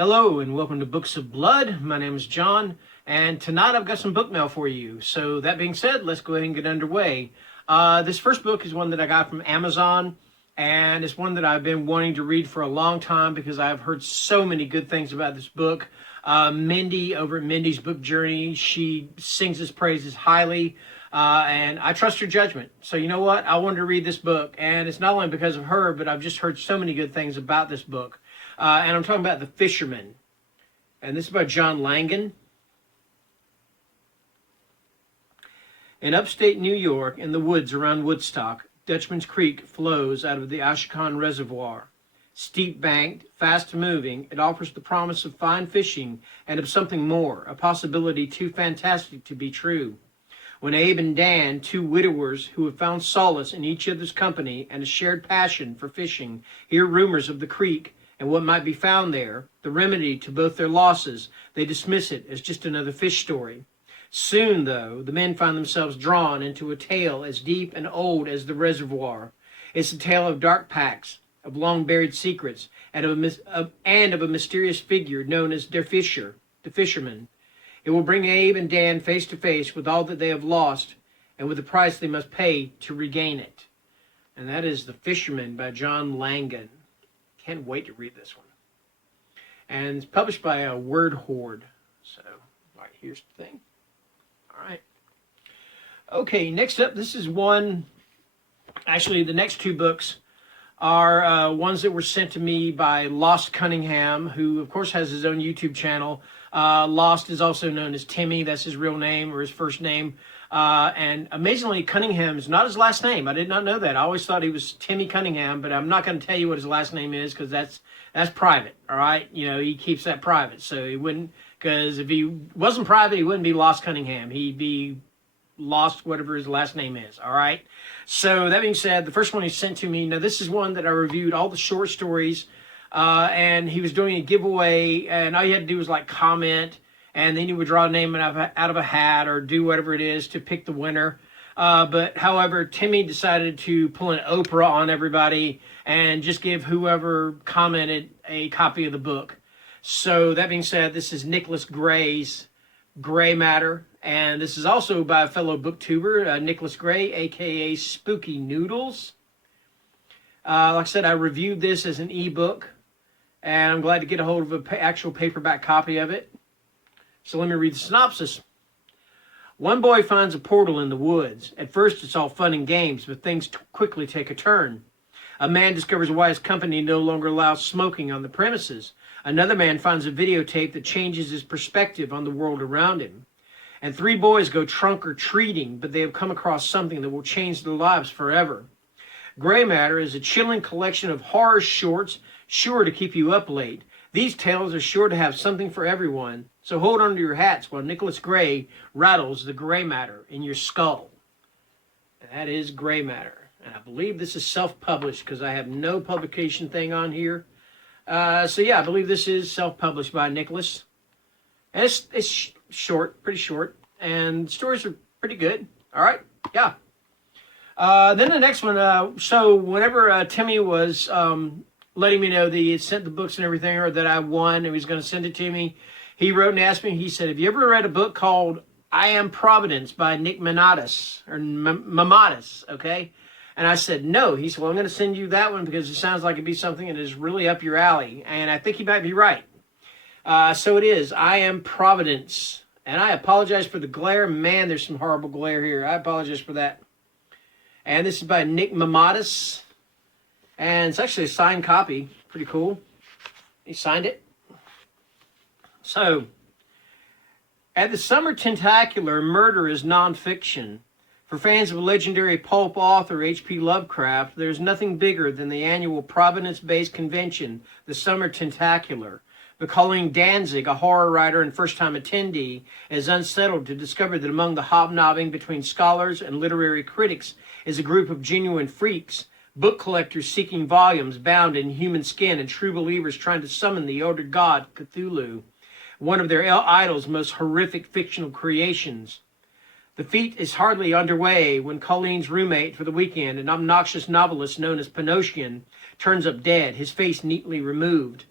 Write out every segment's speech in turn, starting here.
Hello and welcome to Books of Blood. My name is John, and tonight I've got some book mail for you. So that being said, let's go ahead and get underway. This first book is one that I got from Amazon, and it's one that I've been wanting to read for a long time because I've heard so many good things about this book. Mindy over at Mindy's Book Journey, she sings his praises highly, and I trust her judgment. So you know what? I wanted to read this book, and it's not only because of her, but I've just heard so many good things about this book. And I'm talking about The Fisherman. And this is by John Langan. In upstate New York, in the woods around Woodstock, Dutchman's Creek flows out of the Ashcon Reservoir. Steep banked, fast moving, it offers the promise of fine fishing and of something more, a possibility too fantastic to be true. When Abe and Dan, two widowers who have found solace in each other's company and a shared passion for fishing, hear rumors of the creek and what might be found there, the remedy to both their losses, they dismiss it as just another fish story. Soon, though, the men find themselves drawn into a tale as deep and old as the reservoir. It's a tale of dark pacts, of long-buried secrets, and of a mysterious figure known as Der Fischer, the fisherman. It will bring Abe and Dan face to face with all that they have lost and with the price they must pay to regain it. And that is The Fisherman by John Langan. Can't wait to read this one. And it's published by Word Horde. So, all right, here's the thing. All right. Okay, next up, this is one. Actually, the next two books are ones that were sent to me by Lost Cunningham, who, of course, has his own YouTube channel. Lost is also known as Timmy. That's his real name or his first name. And amazingly, Cunningham is not his last name. I did not know that. I always thought he was Timmy Cunningham, but I'm not going to tell you what his last name is because that's private, all right? You know, he keeps that private. So he wouldn't, because if he wasn't private, he wouldn't be Lost Cunningham. He'd be Lost whatever his last name is, all right? So that being said, the first one he sent to me, now this is one that I reviewed all the short stories, and he was doing a giveaway, and all you had to do was like comment, and then you would draw a name out of a hat or do whatever it is to pick the winner. But however, Timmy decided to pull an Oprah on everybody and just give whoever commented a copy of the book. So that being said, this is Nicholas Gray's Gray Matter. And this is also by a fellow booktuber, Nicholas Gray, a.k.a. Spooky Noodles. Like I said, I reviewed this as an ebook, and I'm glad to get a hold of an actual paperback copy of it. So let me read the synopsis. One boy finds a portal in the woods. At first, it's all fun and games, but things quickly take a turn. A man discovers why his company no longer allows smoking on the premises. Another man finds a videotape that changes his perspective on the world around him. And three boys go trunk-or-treating, but they have come across something that will change their lives forever. Gray Matter is a chilling collection of horror shorts sure to keep you up late. These tales are sure to have something for everyone, so hold on to your hats while Nicholas Gray rattles the gray matter in your skull. And that is Gray Matter. And I believe this is self-published because I have no publication thing on here. So yeah, I believe this is self-published by Nicholas. And it's short, pretty short, and the stories are pretty good. All right, yeah. Then the next one, so whenever Timmy was letting me know that he had sent the books and everything, or that I won and he was going to send it to me, he wrote and asked me, he said, have you ever read a book called Am Providence by Nick Mamatis, okay? And I said, no. He said, well, I'm going to send you that one because it sounds like it'd be something that is really up your alley. And I think he might be right. So it is. I Am Providence. And I apologize for the glare. Man, there's some horrible glare here. I apologize for that. And this is by Nick Mamatis. And it's actually a signed copy. Pretty cool. He signed it. So, at the Summer Tentacular, murder is nonfiction. For fans of legendary pulp author H.P. Lovecraft, there's nothing bigger than the annual Providence-based convention, the Summer Tentacular. But Colleen Danzig, a horror writer and first-time attendee, is unsettled to discover that among the hobnobbing between scholars and literary critics is a group of genuine freaks, book collectors seeking volumes bound in human skin and true believers trying to summon the elder god Cthulhu, one of their idols' most horrific fictional creations. The feat is hardly underway when Colleen's roommate for the weekend, an obnoxious novelist known as Pinocchio, turns up dead, his face neatly removed.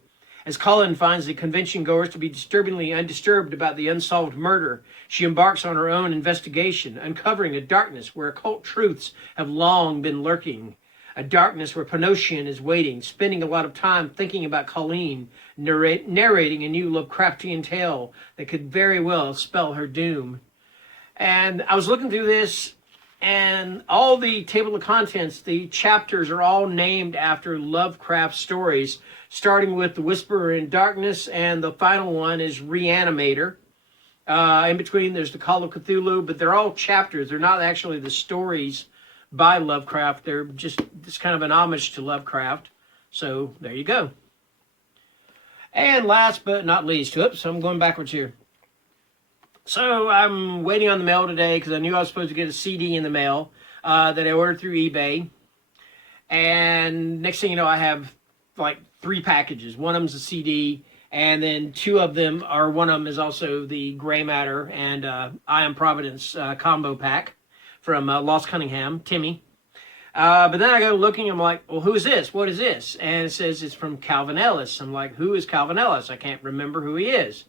As Cullen finds the convention goers to be disturbingly undisturbed about the unsolved murder, she embarks on her own investigation, uncovering a darkness where occult truths have long been lurking. A darkness where Pinocchio is waiting, spending a lot of time thinking about Colleen, narrating a new Lovecraftian tale that could very well spell her doom. And I was looking through this, and all the table of contents, the chapters are all named after Lovecraft stories, starting with The Whisperer in Darkness, and the final one is Reanimator. In between, there's the Call of Cthulhu, but they're all chapters. They're not actually the stories by Lovecraft. They're just kind of an homage to Lovecraft. So there you go. And last but not least, oops, I'm going backwards here. So I'm waiting on the mail today because I knew I was supposed to get a CD in the mail that I ordered through eBay. And next thing you know, I have like 3 packages. One of them's a CD, and then 2 of them are, one of them is also the Gray Matter and I Am Providence combo pack from Lost Cunningham, Timmy. But then I go looking, I'm like, well, who is this? What is this? And it says it's from Calvin Ellis. I'm like, who is Calvin Ellis? I can't remember who he is.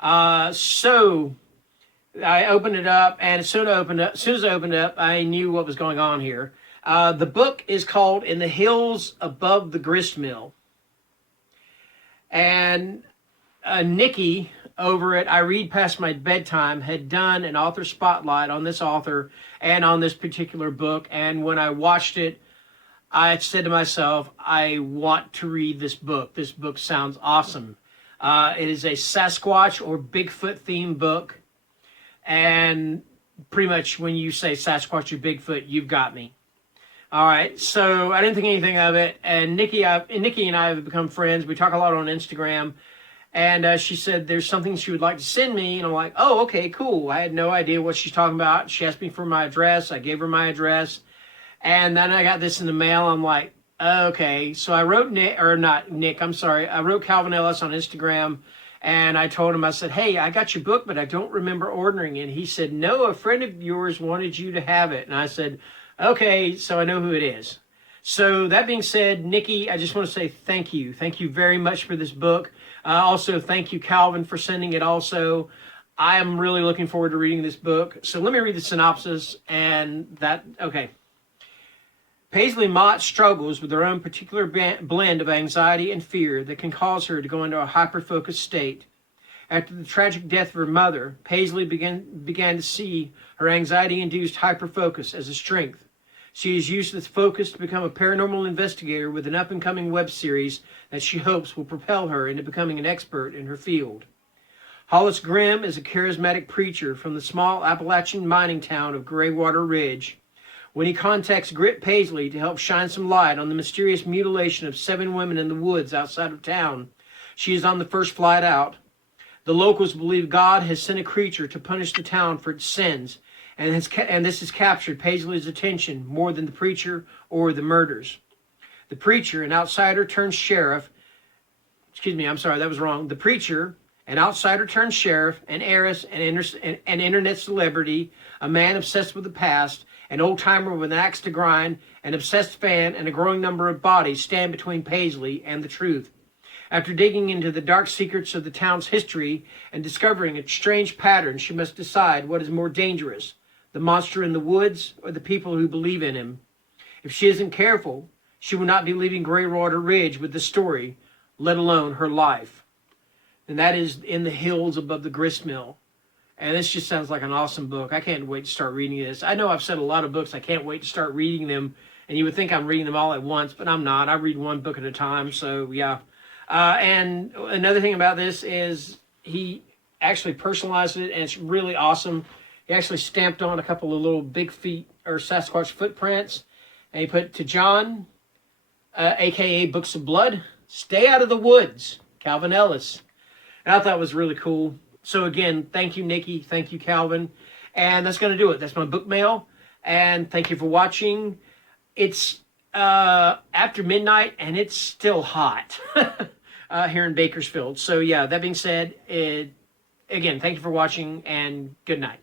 So I opened it up, and as soon as I opened it up, I knew what was going on here. The book is called In the Hills Above the Grist Mill. And Nikki over at I Read Past My Bedtime had done an author spotlight on this author and on this particular book. And when I watched it, I said to myself, I want to read this book. This book sounds awesome. It is a Sasquatch or Bigfoot themed book. And pretty much when you say Sasquatch or Bigfoot, you've got me. All right, so I didn't think anything of it. And Nikki and I have become friends. We talk a lot on Instagram. And she said there's something she would like to send me. And I'm like, oh, okay, cool. I had no idea what she's talking about. She asked me for my address. I gave her my address. And then I got this in the mail. I'm like, okay. So I wrote I wrote Calvin Ellis on Instagram. And I told him, I said, hey, I got your book, but I don't remember ordering it. He said, no, a friend of yours wanted you to have it. And I said, okay, so I know who it is. So that being said, Nikki, I just want to say thank you. Thank you very much for this book. Also, thank you, Calvin, for sending it also. I am really looking forward to reading this book. So let me read the synopsis. Okay. Paisley Mott struggles with her own particular blend of anxiety and fear that can cause her to go into a hyper-focused state. After the tragic death of her mother, Paisley began to see her anxiety-induced hyper-focus as a strength. She has used this focus to become a paranormal investigator with an up-and-coming web series that she hopes will propel her into becoming an expert in her field. Hollis Grimm is a charismatic preacher from the small Appalachian mining town of Graywater Ridge. When he contacts Grit Paisley to help shine some light on the mysterious mutilation of 7 women in the woods outside of town, she is on the first flight out. The locals believe God has sent a creature to punish the town for its sins, and this has captured Paisley's attention more than the preacher or the murders. The preacher, an outsider turned sheriff, The preacher, an outsider turned sheriff, an heiress, an internet celebrity, a man obsessed with the past, an old-timer with an axe to grind, an obsessed fan, and a growing number of bodies stand between Paisley and the truth. After digging into the dark secrets of the town's history and discovering its strange pattern, she must decide what is more dangerous, the monster in the woods or the people who believe in him. If she isn't careful, she will not be leaving Graywater Ridge with the story, let alone her life. And that is In the Hills Above the Grist Mill. And this just sounds like an awesome book. I can't wait to start reading this. I know I've said a lot of books. I can't wait to start reading them. And you would think I'm reading them all at once, but I'm not. I read one book at a time. So, yeah. And another thing about this is he actually personalized it, and it's really awesome. He actually stamped on a couple of little big feet or Sasquatch footprints. And he put, to John, a.k.a. Books of Blood, stay out of the woods, Calvin Ellis. And I thought it was really cool. So again, thank you, Nikki. Thank you, Calvin. And that's going to do it. That's my book mail. And thank you for watching. It's after midnight, and it's still hot here in Bakersfield. So yeah, that being said, again, thank you for watching, and good night.